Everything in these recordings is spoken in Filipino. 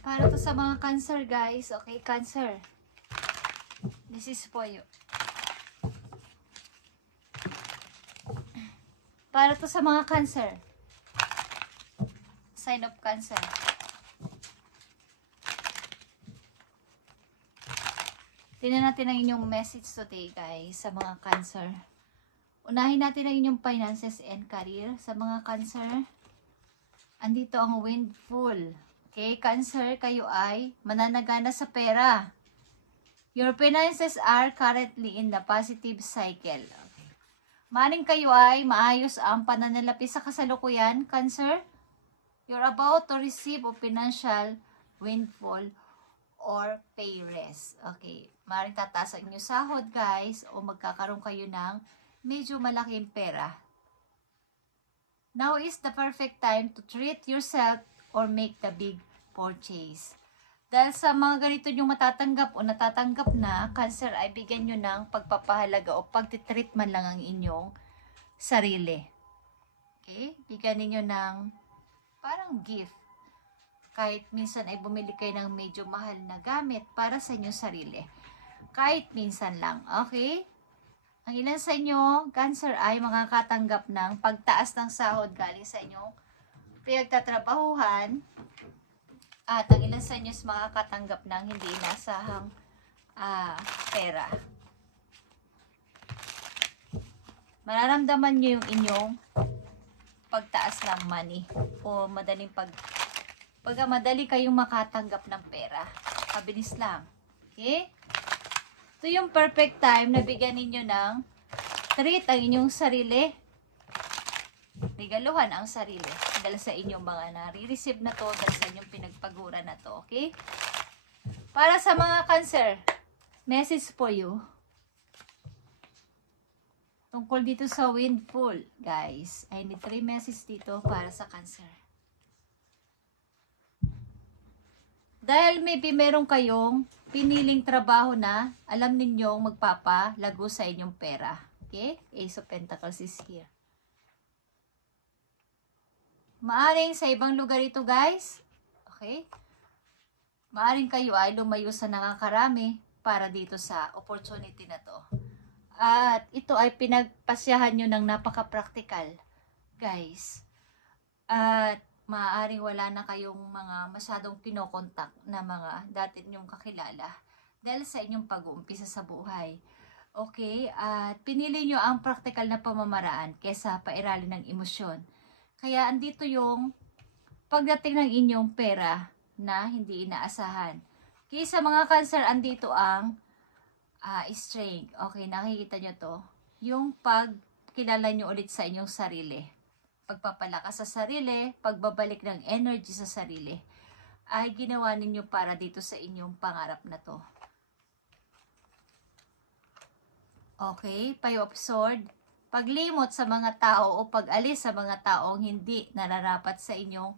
Para to sa mga Cancer, guys. Okay, Cancer. This is for you. Para to sa mga Cancer. Sign of Cancer. Tingnan natin ang inyong message today, guys, sa mga Cancer. Unahin natin ang inyong finances and career sa mga Cancer. Andito ang windfall. Okay, Cancer, kayo ay mananagana sa pera. Your finances are currently in the positive cycle. Okay. Maring kayo ay maayos ang pananalapi sa kasalukuyan, Cancer. You're about to receive a financial windfall or pay raise. Okay. Maring tataas ang inyong sahod, guys, o magkakaroon kayo ng medyo malaking pera. Now is the perfect time to treat yourself or make the big purchase. Dahil sa mga ganito yung matatanggap o natatanggap na, Cancer, ay bigyan nyo ng pagpapahalaga o pagtitreat man lang ang inyong sarili. Okay? Bigyan ninyo ng parang gift. Kahit minsan ay bumili kayo ng medyo mahal na gamit para sa inyong sarili. Kahit minsan lang. Okay? Ang ilan sa inyo, Cancer, ay makakatanggap ng pagtaas ng sahod galing sa inyong pinagtatrabahuhan. At ang ilan sa inyo is makakatanggap ng hindi inasahang pera. Mararamdaman nyo yung inyong pagtaas ng money o madali kayong makatanggap ng pera. Mabilis lang. Okay? Ito yung perfect time na bigyan ninyo ng treat ang inyong sarili. Regaluhan ang sarili. Dahil sa inyong mga nare-receive na to, dahil sa inyong pinagpagura na to. Okay? Para sa mga Cancer, message for you. Tungkol dito sa windfall, guys. I need 3 messages dito para sa Cancer. Dahil maybe meron kayong piniling trabaho na alam ninyong magpapalago sa inyong pera. Okay? Ace of Pentacles is here. Maaring sa ibang lugar ito, guys. Okay? Maaring kayo ay lumayo sa nakakarami para dito sa opportunity na to. At ito ay pinagpasyahan nyo ng napaka-practical, guys. At maaaring wala na kayong mga masyadong kinokontak na mga dati nyong kakilala dahil sa inyong pag-uumpisa sa buhay. Okay? At pinili nyo ang practical na pamamaraan kesa pairali ng emosyon. Kaya andito yung pagdating ng inyong pera na hindi inaasahan. Kaya sa mga Cancer, andito ang strength. Okay, nakikita nyo to. Yung pagkilala nyo ulit sa inyong sarili. Pagpapalakas sa sarili, pagbabalik ng energy sa sarili, ay ginawa ninyo para dito sa inyong pangarap na to. Okay, Five of Swords. Paglimot sa mga tao o pag-alis sa mga taong hindi nararapat sa inyong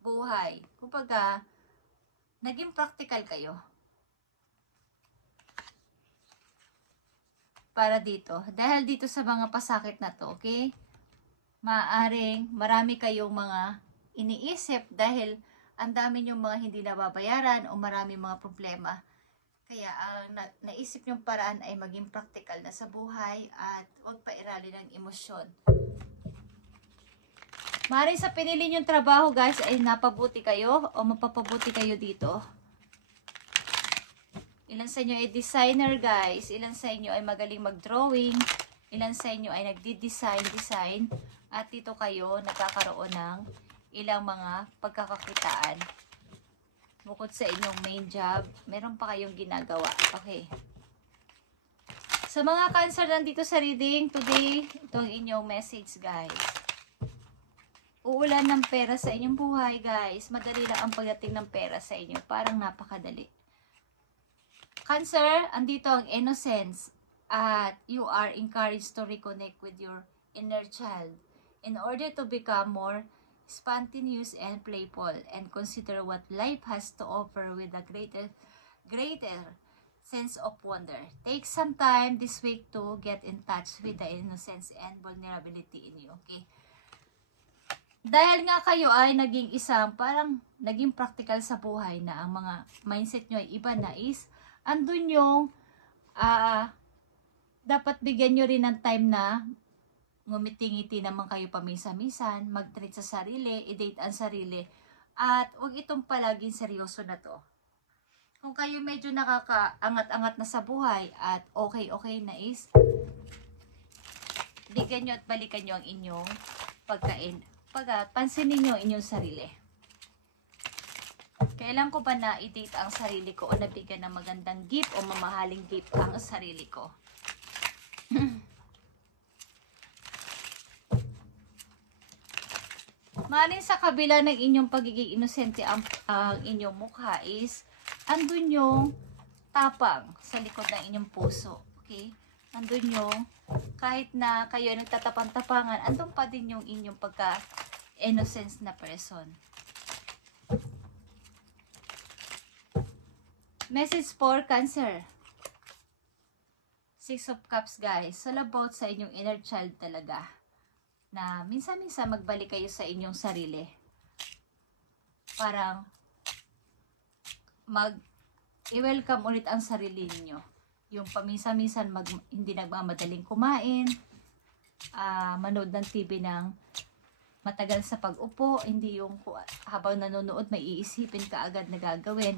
buhay. Kumbaga, naging practical kayo. Para dito. Dahil dito sa mga pasakit na to, okay? Maaaring marami kayong mga iniisip dahil ang dami nyong mga hindi nababayaran o marami mga problema. Kaya ang naisip nyong paraan ay maging practical na sa buhay at huwag pairali ng emosyon. Maaaring sa pinili nyong trabaho, guys, ay napabuti kayo o mapapabuti kayo dito. Ilan sa inyo ay designer, guys. Ilan sa inyo ay magaling mag-drawing. Ilan sa inyo ay nagdi-design. At dito kayo nagkakaroon ng ilang mga pagkakakitaan. Bukod sa inyong main job, meron pa kayong ginagawa. Okay. Sa mga Cancer nandito sa reading today, itong inyong message, guys. Uulan ng pera sa inyong buhay, guys. Madali lang ang pagdating ng pera sa inyo. Parang napakadali. Cancer, andito ang innocence. At you are encouraged to reconnect with your inner child in order to become more spontaneous and playful and consider what life has to offer with a greater sense of wonder. Take some time this week to get in touch with the innocence and vulnerability in you. Okay? Dahil nga kayo ay naging isang parang naging practical sa buhay na ang mga mindset nyo ay iba na is andun yung dapat bigyan nyo rin ng time na ngumiti-ngiti naman kayo paminsan-minsan, mag-treat sa sarili, i-date ang sarili, at huwag itong palaging seryoso na to. Kung kayo medyo nakakaangat-angat na sa buhay at okay na is, bigyan nyo at balikan nyo ang inyong pagkain. Pansinin nyo ang inyong sarili. Kailan ko ba na i-date ang sarili ko o nabigyan ng magandang gift o mamahaling gift ang sarili ko? Maaaring sa kabila ng inyong pagiging inosente ang inyong mukha is andun yung tapang sa likod ng inyong puso. Okay? Andun yung kahit na kayo nagtatapang-tapangan, andun pa din yung inyong pagka-innocence na person. Message for Cancer. 6 of Cups, guys. So, about sa inyong inner child talaga. Na minsan-minsan magbalik kayo sa inyong sarili. Parang i-welcome ulit ang sarili niyo. Yung paminsan-minsan hindi nagmamadaling kumain, manood ng TV ng matagal sa pag-upo, hindi yung habang nanonood may iisipin ka agad na gagawin.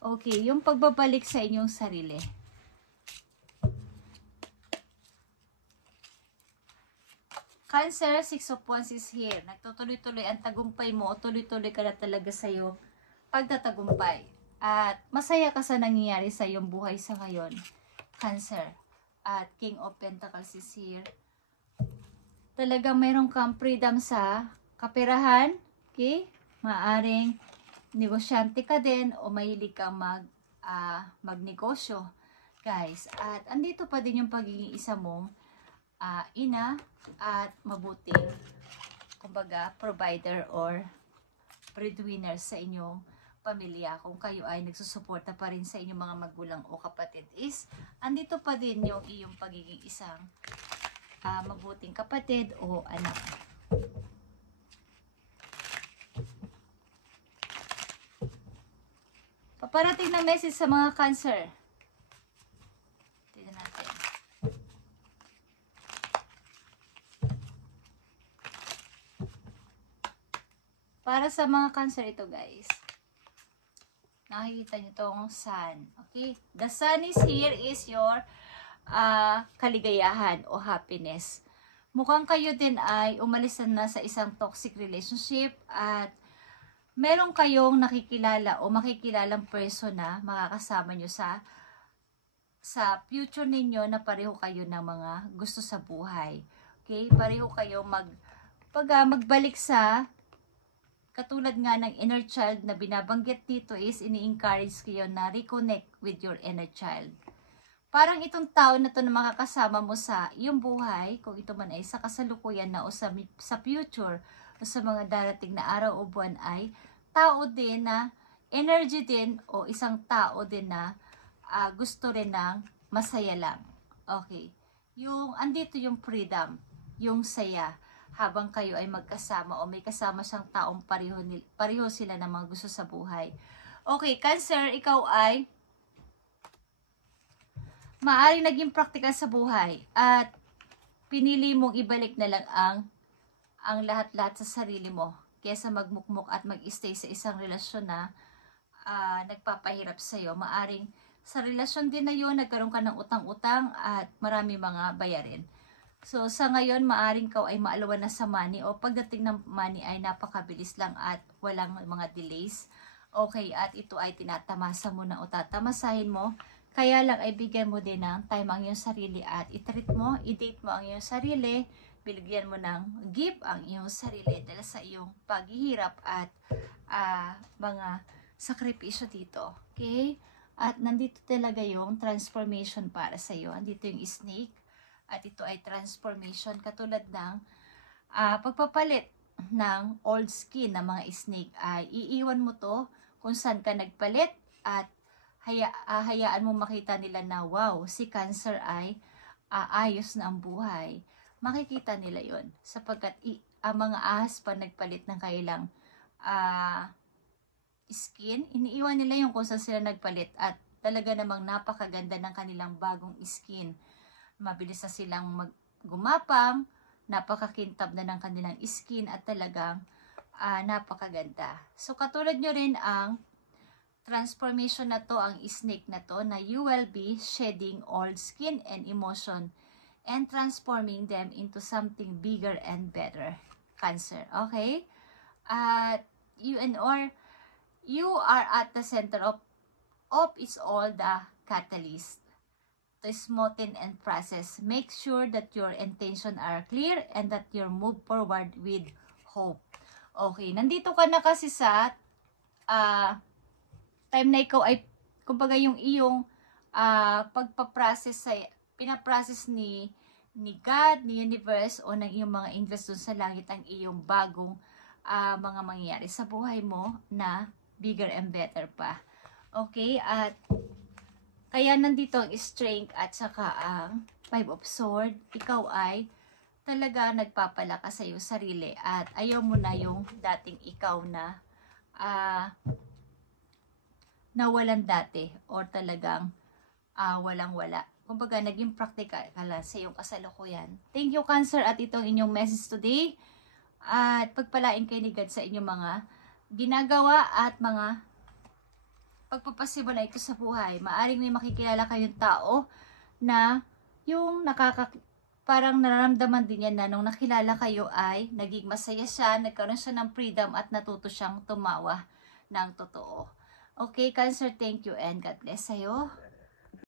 Okay, yung pagbabalik sa inyong sarili. Cancer, 6 of Wands is here. Nagtutuloy-tuloy ang tagumpay mo, tuloy-tuloy ka na talaga sa iyong pagtatagumpay. At masaya ka sa nangyayari sa iyong buhay sa ngayon, Cancer. At King of Pentacles is here. Talagang mayroon kang freedom sa kaperahan. Okay? Maaring negosyante ka din o mahilig kang magnegosyo. Guys, at andito pa din yung pagiging isa mong ina at mabuting, kumbaga, provider or breadwinner sa inyong pamilya. Kung kayo ay nagsusuporta pa rin sa inyong mga magulang o kapatid is, andito pa din yung iyong pagiging isang mabuting kapatid o anak. Paparating na message sa mga Cancer. Tignan natin. Para sa mga Cancer ito, guys. Nakikita nyo itong sun. Okay? The sun is here is your kaligayahan o happiness. Mukhang kayo din ay umalis na sa isang toxic relationship at meron kayong nakikilala o makikilalang person na makakasama nyo sa future ninyo na pareho kayo ng mga gusto sa buhay. Okay? Pareho kayo magbalik sa katulad nga ng inner child na binabanggit dito is ini-encourage kayo na reconnect with your inner child. Parang itong tao na to na makakasama mo sa iyong buhay, kung ito man ay sa kasalukuyan na o sa future o sa mga darating na araw o buwan ay tao din na energy din o isang tao din na gusto rin ng masaya lang. Okay. Andito yung freedom, yung saya habang kayo ay magkasama o may kasama siyang taong pareho sila ng mga gusto sa buhay. Okay, Cancer, ikaw ay maaaring naging practical sa buhay at pinili mong ibalik na lang ang lahat-lahat sa sarili mo kaysa magmukmuk at mag-stay sa isang relasyon na nagpapahirap sa'yo. Maaring sa relasyon din na yun, nagkaroon ka ng utang-utang at marami mga bayarin. So, sa ngayon, maaring ka ay maalawan na sa money o pagdating ng money ay napakabilis lang at walang mga delays. Okay, at ito ay tinatamasa mo na o tatamasahin mo. Kaya lang ay bigyan mo din ng time ang iyong sarili at i-treat mo, i-date mo ang iyong sarili, bilagyan mo ng gift ang iyong sarili dahil sa iyong paghihirap at mga sakripisyo dito. Okay? At nandito talaga yung transformation para sa iyo. Andito yung snake. At ito ay transformation katulad ng pagpapalit ng old skin ng mga snake ay iiwan mo to kung saan ka nagpalit at hayaan mo makita nila na wow, si Cancer ay ayos na ang buhay. Makikita nila yon sapagkat mga ahas pa nagpalit ng kailang skin. Iniiwan nila yung kung saan sila nagpalit at talaga namang napakaganda ng kanilang bagong skin. Mabilis na silang gumapang, napakakintab na ng kanilang skin at talagang napakaganda. So katulad nyo rin ang transformation na to, ang snake na to, na you will be shedding old skin and emotion and transforming them into something bigger and better. Cancer, okay? At you are at the center of it's all the catalyst to smoothen and process. Make sure that your intention are clear and that you move forward with hope. Okay, nandito ka na kasi sa time na ikaw ay, kumbaga yung iyong pagpaprocess sa, pinaprocess ni God, ni universe, o ng iyong mga invest dun sa langit, ang iyong bagong mga mangyayari sa buhay mo na bigger and better pa. Okay, at kaya nandito ang strength at saka ang Five of Swords. Ikaw ay talaga nagpapalakas sa iyong sarili at ayaw mo na yung dating ikaw na nawalan dati or talagang walang-wala. Kumbaga, naging practical ka lang sa iyong kasalukuyan. Thank you, Cancer, at itong inyong message today. At pagpalain kayo ni God sa inyong mga ginagawa at mga pagpapasibo na ito sa buhay. Maaring may makikilala kayong tao na yung parang nararamdaman din yan na nung nakilala kayo ay naging masaya siya, nagkaroon siya ng freedom at natuto siyang tumawa ng totoo. Okay, Cancer, thank you and God bless sa'yo.